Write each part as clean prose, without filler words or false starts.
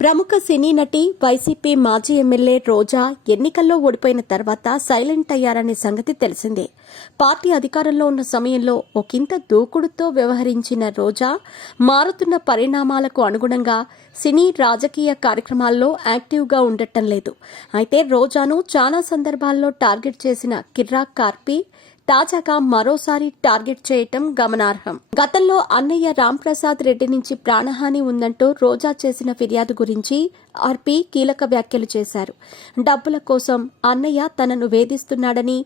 ప్రముఖ సినీ నటి వైసీపీ మాజీ ఎమ్మెల్యే రోజా ఎన్నికల్లో ఓడిపోయిన తర్వాత సైలెంట్ అయ్యారనే సంగతి తెలిసిందే. పార్టీ అధికారంలో ఉన్న సమయంలో ఒకంత దూకుడుతో వ్యవహరించిన రోజా మారుతున్న పరిణామాలకు అనుగుణంగా సినీ రాజకీయ కార్యక్రమాల్లో యాక్టివ్గా ఉండటం లేదు. అయితే రోజాను చాలా సందర్భాల్లో టార్గెట్ చేసిన కిర్రాక్ కార్పి తాజాగా మరోసారి టార్గెట్ చేయటం గమనార్హం. గతంలో అన్నయ్య రాంప్రసాద్ రెడ్డి నుంచి ప్రాణహాని ఉందంటూ రోజా చేసిన ఫిర్యాదు గురించి ఆర్పి కీలక వ్యాఖ్యలు చేశారు. డబ్బుల కోసం అన్నయ్య తనను వేధిస్తున్నాడని,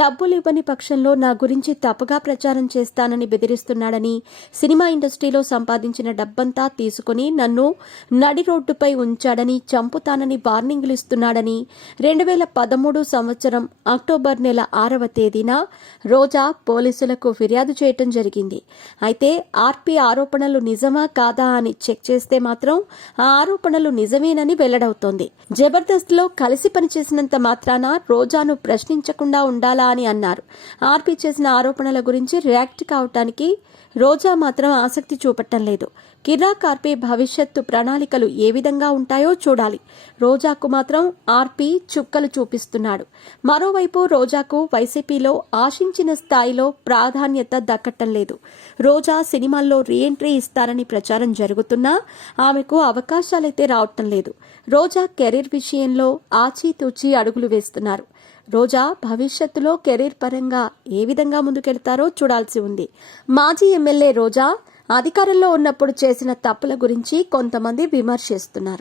డబ్బులు ఇవ్వని పక్షంలో నా గురించి తప్పుగా ప్రచారం చేస్తానని బెదిరిస్తున్నాడని, సినిమా ఇండస్ట్రీలో సంపాదించిన డబ్బంతా తీసుకుని నన్ను నడి రోడ్డుపై ఉంచాడని, చంపుతానని వార్నింగ్లు ఇస్తున్నాడని 2013 సంవత్సరం అక్టోబర్ నెల 6వ తేదీన రోజా పోలీసులకు ఫిర్యాదు చేయటం జరిగింది. అయితే ఆర్పి ఆరోపణలు నిజమా కాదా అని చెక్ చేస్తే మాత్రం ఆ ఆరోపణలు నిజమేనని వెల్లడవుతోంది. జబర్దస్త్లో కలిసి పనిచేసినంత మాత్రాన రోజాను ప్రశ్నించకుండా ఉండాలా అని అన్నారు. ఆర్పి చేసిన ఆరోపణల గురించి రియాక్ట్ కావటానికి రోజా మాత్రం ఆసక్తి చూపట్టం లేదు. కిర్రాక్ ఆర్పి భవిష్యత్తు ప్రణాళికలు ఏ విధంగా ఉంటాయో చూడాలి. రోజాకు మాత్రం ఆర్పి చుక్కలు చూపిస్తున్నాడు. మరోవైపు రోజాకు వైసీపీలో ఆశించిన స్థాయిలో ప్రాధాన్యత దక్కటం లేదు. రోజా సినిమాల్లో రీఎంట్రీ ఇస్తారని ప్రచారం జరుగుతున్నా ఆమెకు అవకాశాలైతే రావటం లేదు. రోజా కెరీర్ విషయంలో ఆచితూచి అడుగులు వేస్తున్నారు. రోజా భవిష్యత్తులో కెరీర్ పరంగా ఏ విధంగా ముందుకెళ్తారో చూడాల్సి ఉంది. మాజీ ఎమ్మెల్యే రోజా అధికారంలో ఉన్నప్పుడు చేసిన తప్పుల గురించి కొంతమంది విమర్శిస్తున్నారు.